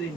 green.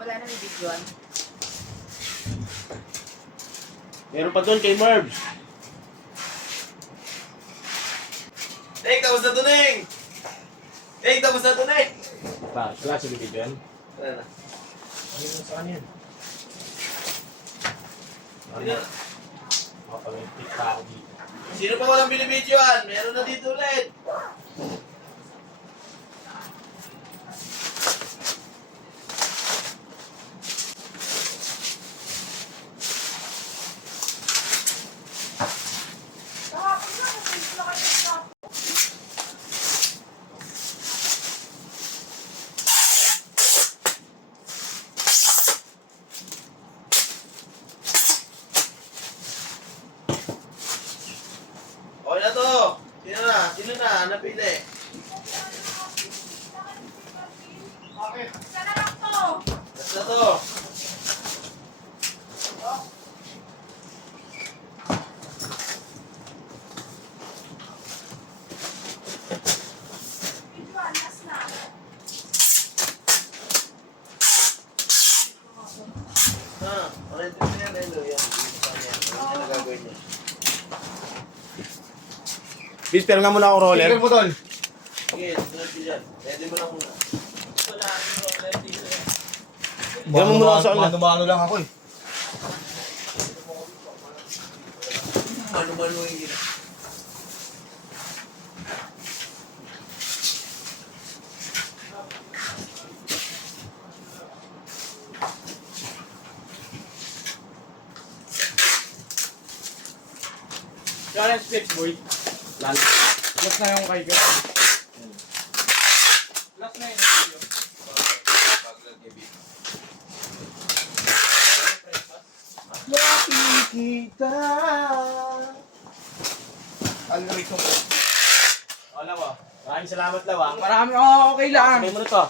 Wala na may videoan. Meron pa doon kay Mervs. Neng, tapos na to, Neng! Neng, tapos na to, Neng! Pa, wala siya may videoan. Wala na. Ano yung sa kanya yan? Hindi na. Makapalintik pa ako dito. Sino pa walang binibidyoan? Meron na dito ulit. Okay na to. Sino na? Sino na? Napili. Sana lang to! Last na to. Videoan, last na. Okay na yan, Lelo. Yan. Ano na gagawin niya? Bis, pero nga muna ako roller. Tignan mo doon. Sige, sunod ko dyan. Pwede mo lang muna. Wala yung roller dito. Tignan mo muna ako sa ulan. Mano-mano lang ako eh. Mano-mano yung gina. Kaya yung specs, boy. Lalo. Last na yung kay Gert. Last na yun. Nakikita. Ang rito ko. O, Lawa. Maraming salamat, Lawa. Marami, okay lang. Sabay mo na to.